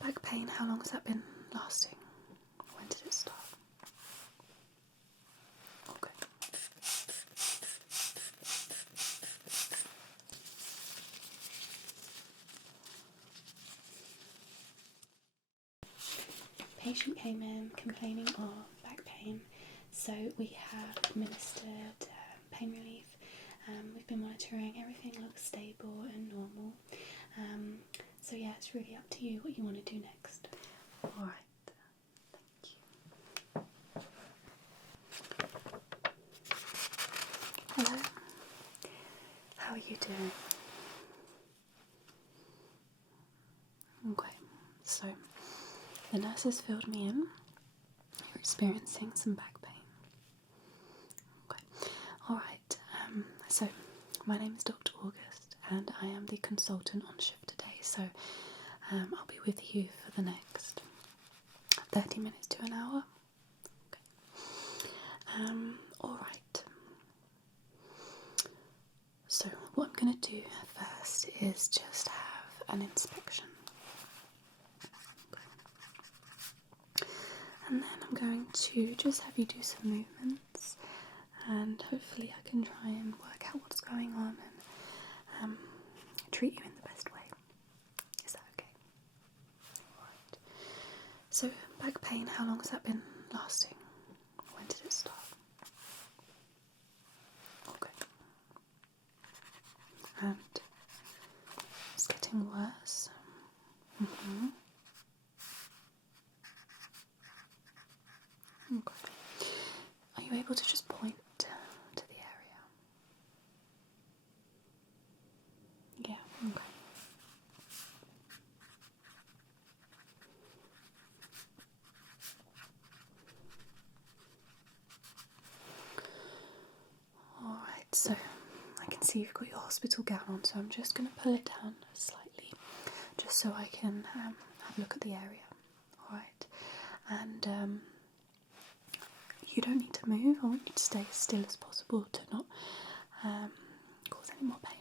back pain, how long has that been lasting? When did it start? Okay. Patient came in complaining of back pain, so we have administered pain relief. We've been monitoring, everything looks stable and normal. So yeah, it's really up to you what you want to do next. Alright, thank you. Hello, how are you doing? Okay, so the nurses filled me in. You're experiencing some back pain. Okay, alright, so my name is Dr. August and I am the consultant on shift today, so I'll be with you for the next 30 minutes to an hour. Okay. Alright. So what I'm going to do first is just have an inspection. Okay. And then I'm going to just have you do some movements, and hopefully I can try and work out what's going on and treat you in the best way. Is that okay? Alright. So back pain, how long has that been lasting? When did it start? Okay. And it's getting worse. Okay. Are you able to just point to the area? Yeah, okay. Alright, so I can see you've got your hospital gown on, so I'm just going to pull it down slightly, just so I can have a look at the area. Alright, and you don't need to move. I want you to stay as still as possible to not cause any more pain.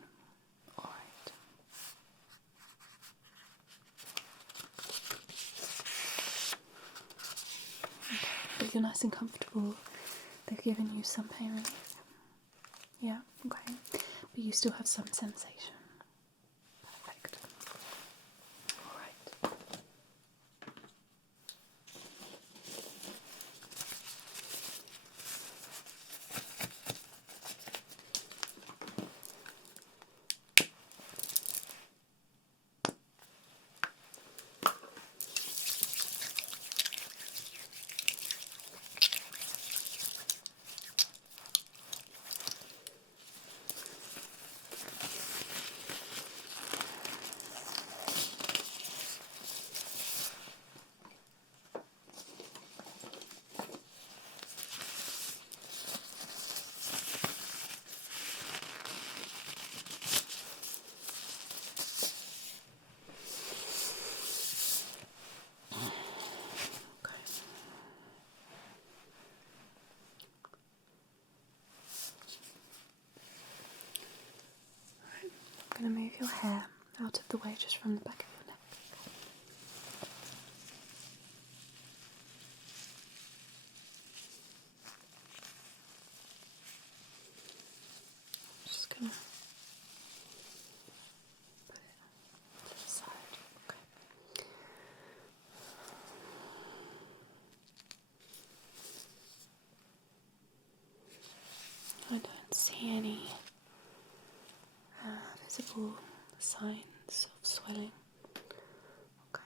Alright. Okay, but you're nice and comfortable. They've given you some pain relief. Yeah, okay. But you still have some sensation. Perfect. Alright. I'm going to move your hair out of the way just from the back of your neck. I'm just going to put it to the side. Okay. I don't see any visible signs of swelling. Okay.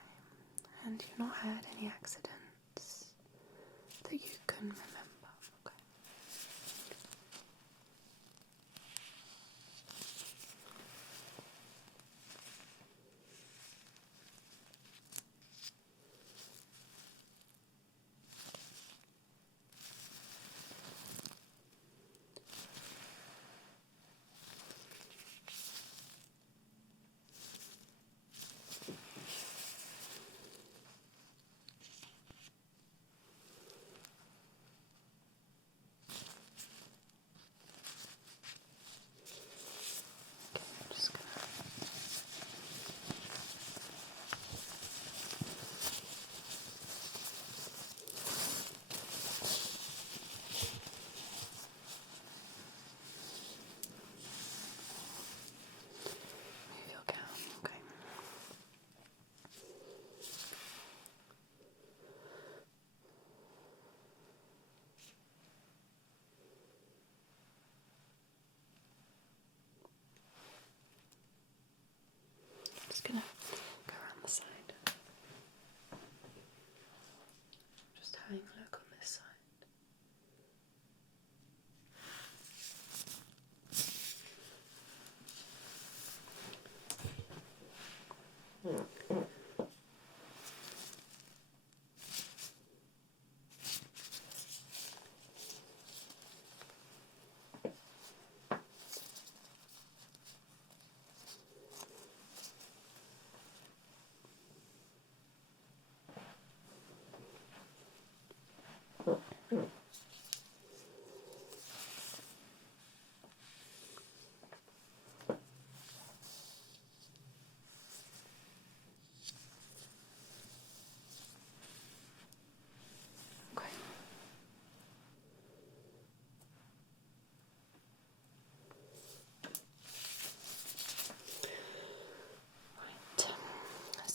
And you've not had any accidents that you can remember. Okay.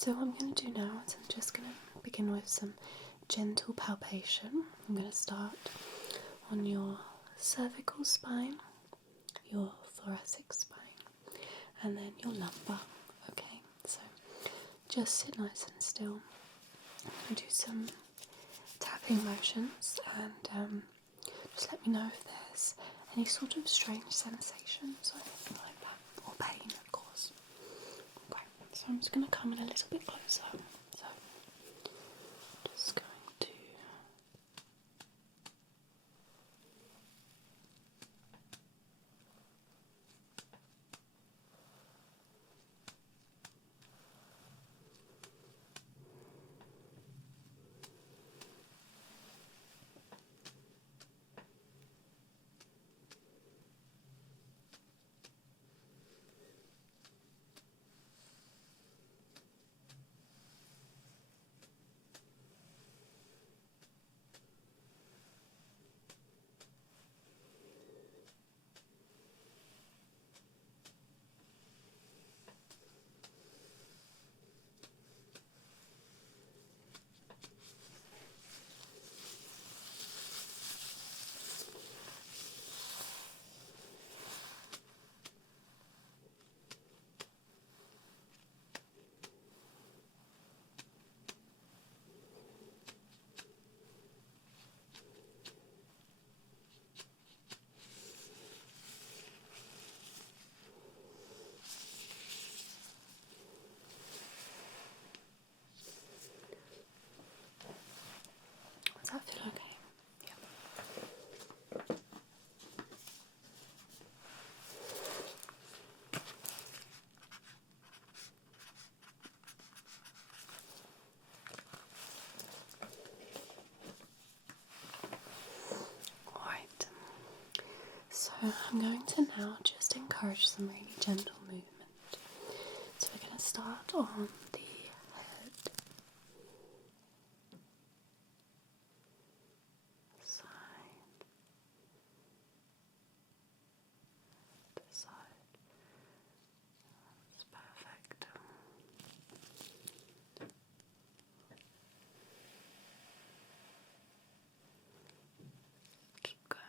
So what I'm going to do now is I'm just going to begin with some gentle palpation. I'm going to start on your cervical spine, your thoracic spine, and then your lumbar. Okay, so just sit nice and still. I'm going to do some tapping motions, and just let me know if there's any sort of strange sensations or anything like that, or pain, of course. Okay, so I'm just going to come in a little bit closer. So, just going to Does that feel okay? Yeah. Alright. So I'm going to now just encourage some really gentle movement. So we're going to start on the head, side, to side. That's perfect. Keep going.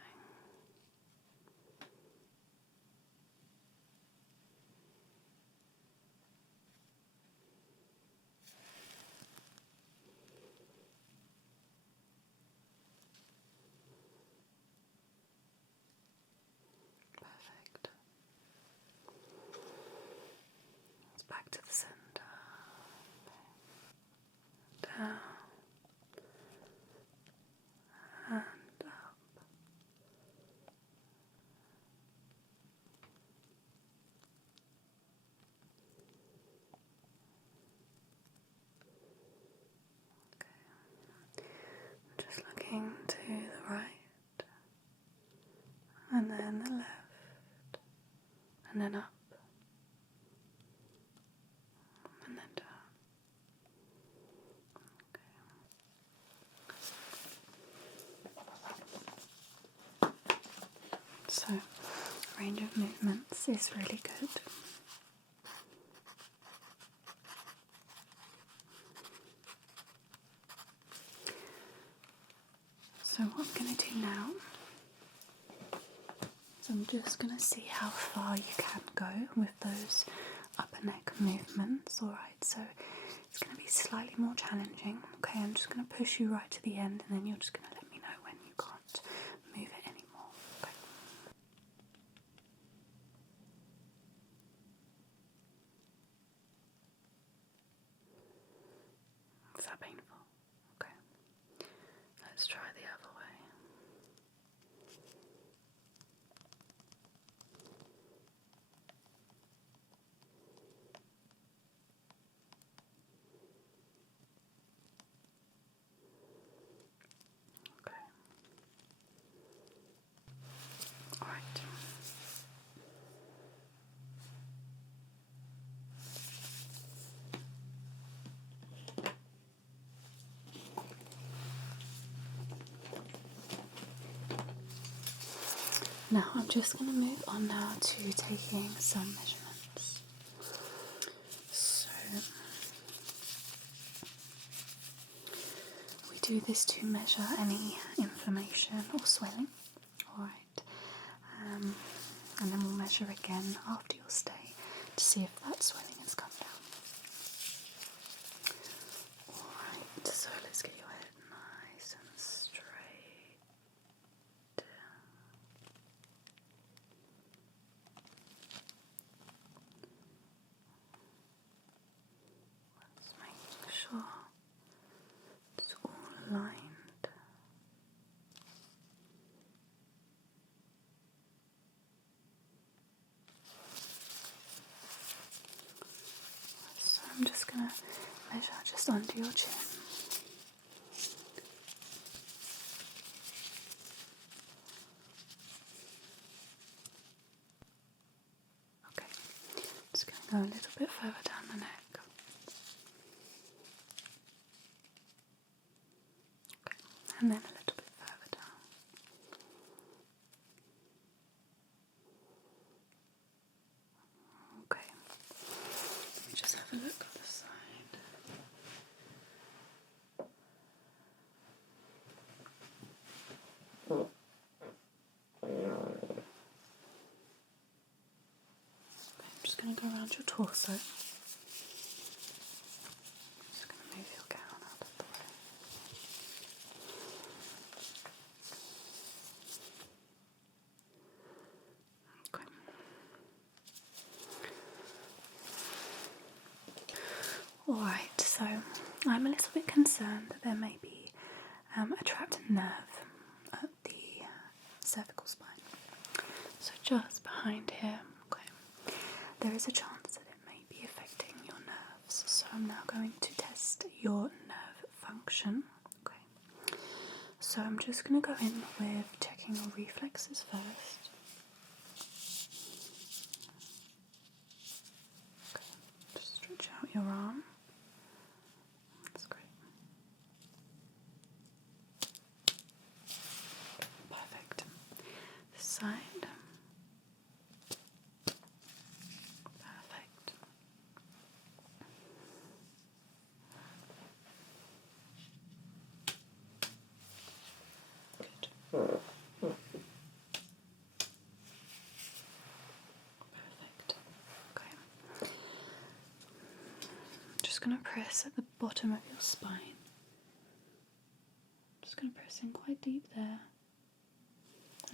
Perfect. It's back to the center. Down and up. Just looking to the right, and then the left, and then up, and then down. So, range of movements is really good. So what I'm going to do now is I'm just going to see how far you can go with those upper neck movements. Alright, so it's going to be slightly more challenging. Okay, I'm just going to push you right to the end, and then you're just going to let me know when you can't move it anymore. Okay. Is that painful? Okay. Let's try the other way. Okay. Alright. Now I'm just going to move on now to taking some measurements. So do this to measure any inflammation or swelling. Alright. And then we'll measure again after your stay to see if that swelling has come down. Alright, so let's get your head nice and straight. Let's make sure it's all aligned. So I'm just going to measure just under your chin. Okay, just going to go a little bit further down the neck. Okay, and then a little bit further down. Okay, let me just have a look at the side. I'm just going to go around your torso. Just going to move your gown out of the way. Okay. Alright, so I'm a little bit concerned that there may be a trapped nerve at the cervical spine. So just behind here, okay, there is a chance that it may be affecting your nerves. So I'm now going to test your nerve function. Okay. So I'm just going to go in with checking your reflexes first. Okay. Just stretch out your arm. That's great. Perfect. This side. Perfect. Good. Perfect. Okay. Just going to press at the bottom of your spine. Just going to press in quite deep there.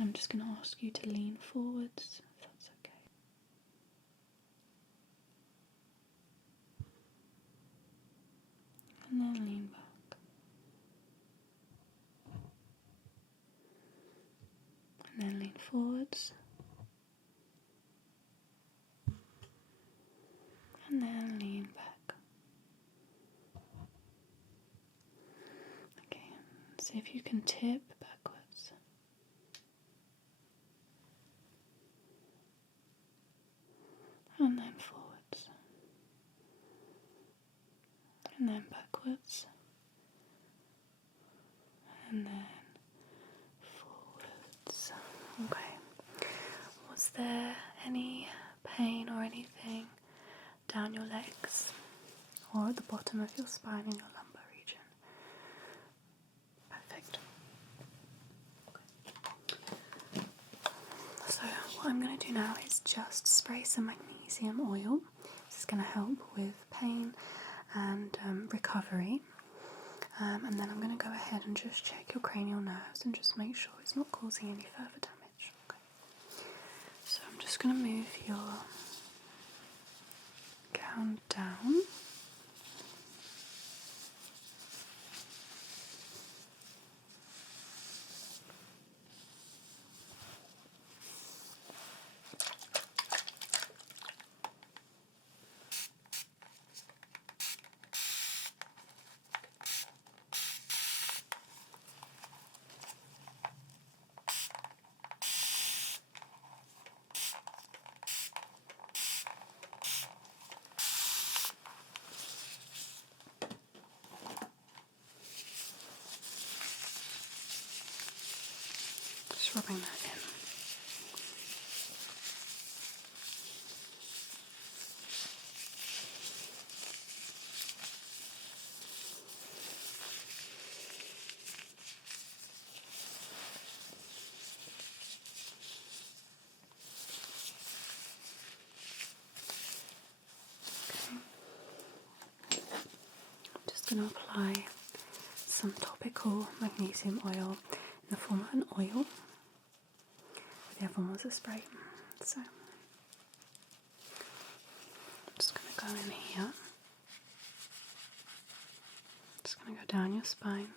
I'm just going to ask you to lean forwards, if that's okay. And then lean back. And then lean forwards. And then lean back. Okay, see if you can tip backwards. And then forwards. And then backwards. And then forwards. Okay. Was there any pain or anything down your legs or at the bottom of your spine in your lumbar region? Perfect. Okay. So what I'm going to do now is just spray some magnesium oil. This is going to help with pain and recovery. And then I'm going to go ahead and just check your cranial nerves and just make sure it's not causing any further damage. Okay. So I'm just going to move your gown down. Just rubbing that in. going to apply some topical magnesium oil in the form of an oil. The other one was a spray. So I'm just going to go in here. Just going to go down your spine.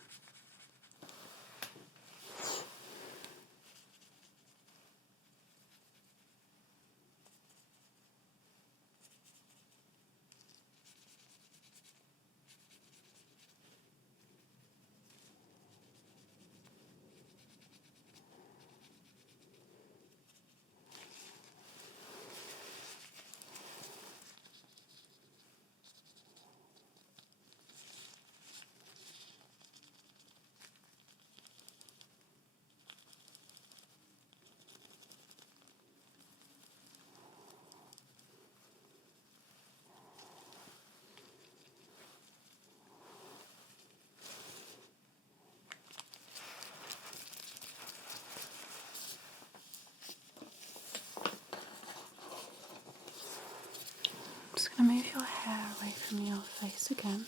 Just going to move your hair away from your face again.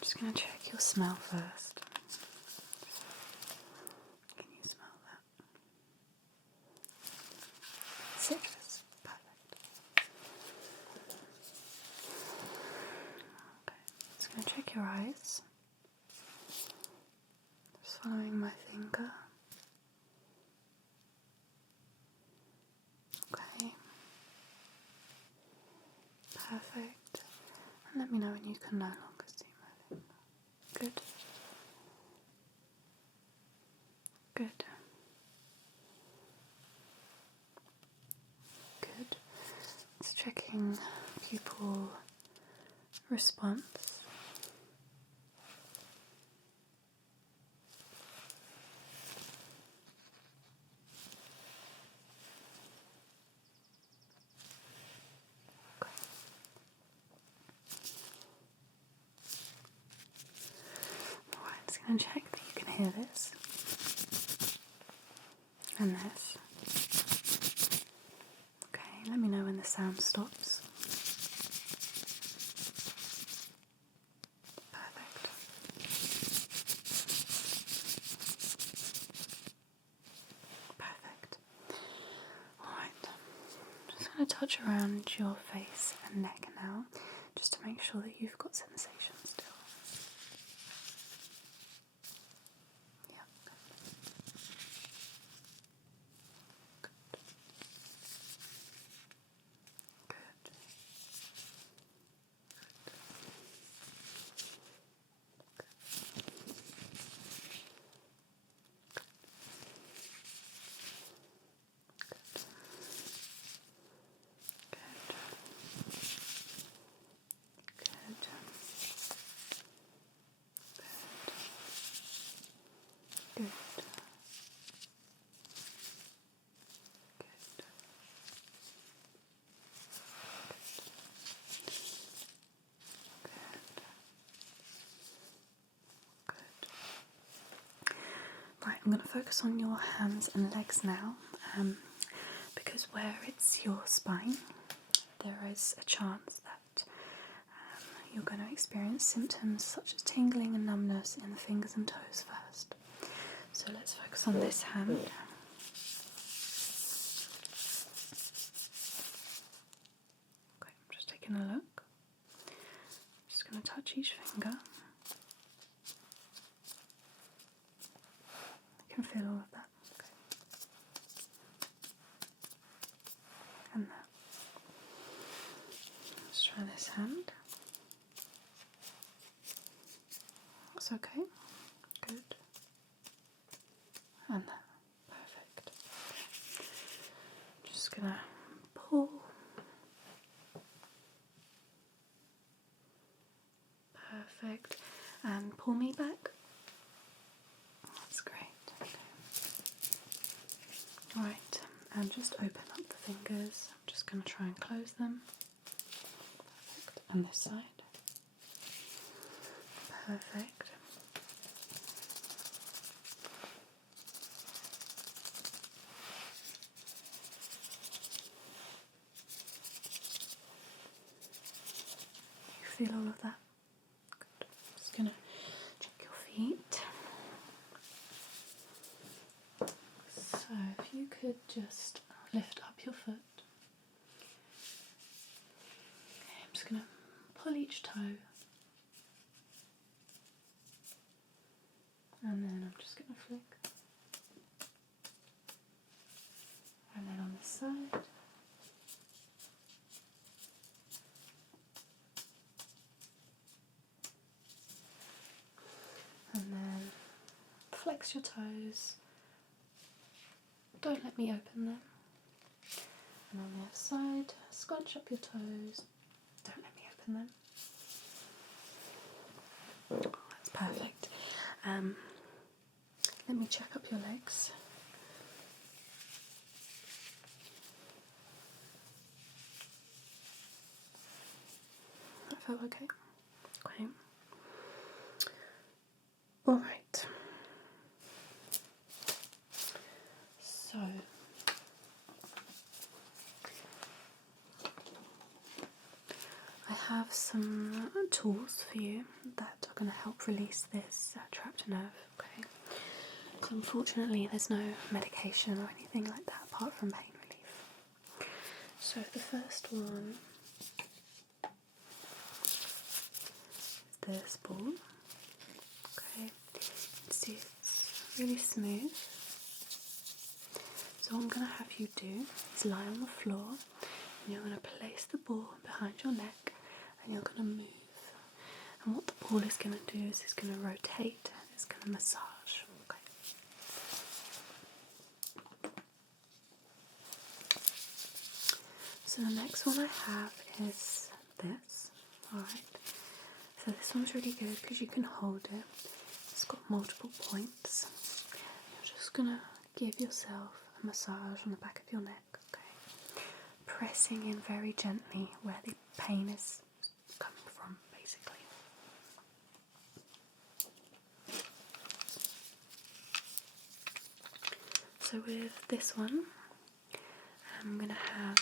Just going to check your smell first. Can you smell that? Citrus. Perfect. Okay, just going to check your eyes. Just following my finger. Okay. Perfect. And let me know when you can no longer see my finger. Good. Good. Good. It's checking pupil response. And check that you can hear this and this. Okay, let me know when the sound stops. Perfect. Perfect. Alright, I'm just going to touch around your face and neck now, just to make sure that you've got sensation still. Good. Right, I'm going to focus on your hands and legs now, because where it's your spine, there is a chance that you're going to experience symptoms such as tingling and numbness in the fingers and toes first. So let's focus on this hand. Okay, I'm just taking a look. Just going to touch each finger. I can feel all of that. Okay. And that. Let's try this hand. That's okay. Good. And that. Perfect. gonna pull. Perfect. And pull me back. That's great. Okay. Alright, and just open up the fingers. I'm just going to try and close them. Perfect. And this side. Perfect. You feel all of that? Good. Just going to check your feet. So if you could just lift up your foot. Okay, I'm just going to pull each toe. And then I'm just going to flick. And then on this side. And then flex your toes. Don't let me open them. And on the other side, scrunch up your toes. Don't let me open them. Oh, that's perfect. Let me check up your legs. That felt okay. Okay. All right. So I have some tools for you that are going to help release this trapped nerve. Okay. So unfortunately, there's no medication or anything like that apart from pain relief. So the first one is this ball. Okay. You can see it's really smooth. So what I'm going to have you do is lie on the floor and you're going to place the ball behind your neck and you're going to move. And what the ball is going to do is it's going to rotate and it's going to massage. Okay. So the next one I have is this. Alright. So this one's really good because you can hold it. It's got multiple points. You're just going to give yourself a massage on the back of your neck, okay? Pressing in very gently where the pain is coming from, basically. So with this one, I'm going to have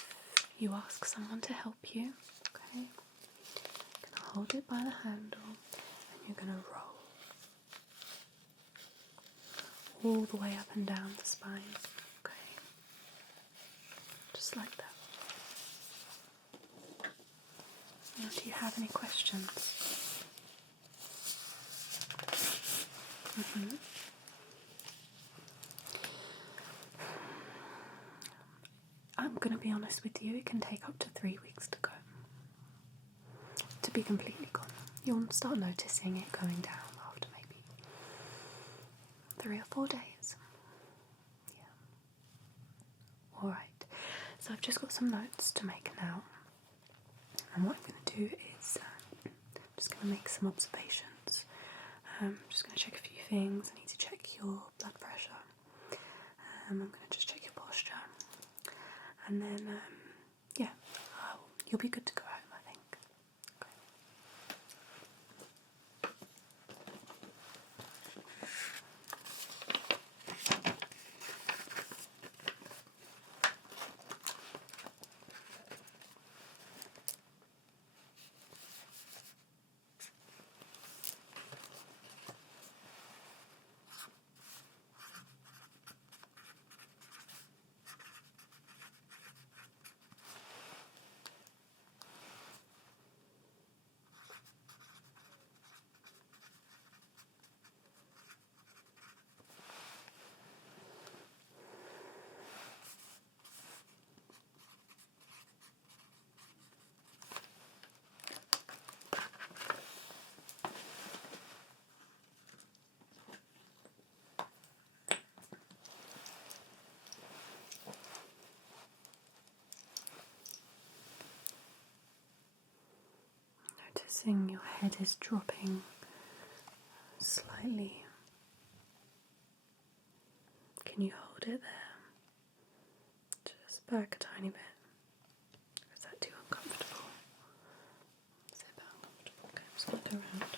you ask someone to help you, okay? You're going to hold it by the handle and you're going to roll all the way up and down the spine, okay? Just like that. Now, do you have any questions? I'm going to be honest with you, it can take up to 3 weeks to go. To be completely gone. You'll start noticing it going down after maybe 3 or 4 days. Yeah. Alright, so I've just got some notes to make now. And what I'm going to do is I'm just going to make some observations. I'm just going to check a few things. I need to check your blood pressure. I'm going to just check your posture. And then, yeah, you'll be good to go home, I think. Okay. noticing your head is dropping slightly. Can you hold it there? Just back a tiny bit. Or is that too uncomfortable? Is it a bit uncomfortable? Okay, I'm just going to go around.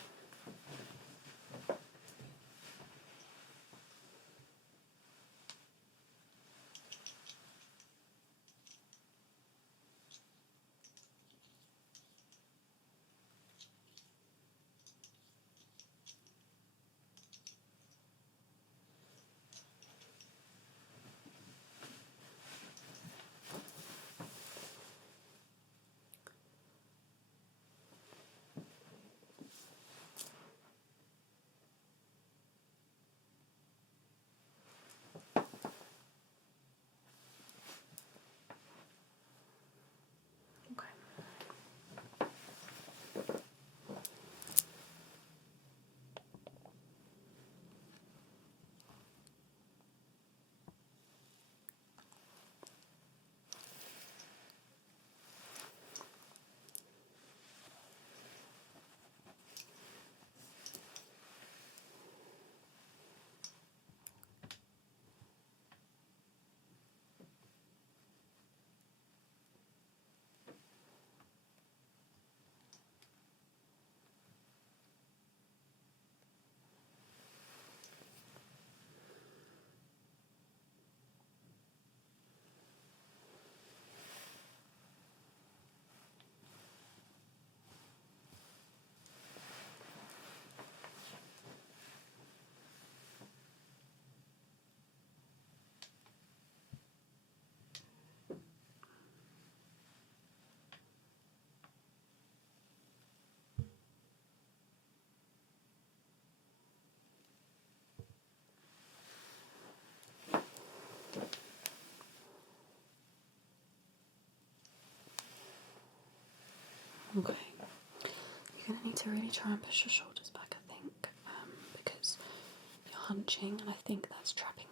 Okay, you're going to need to really try and push your shoulders back, I think, because you're hunching and I think that's trapping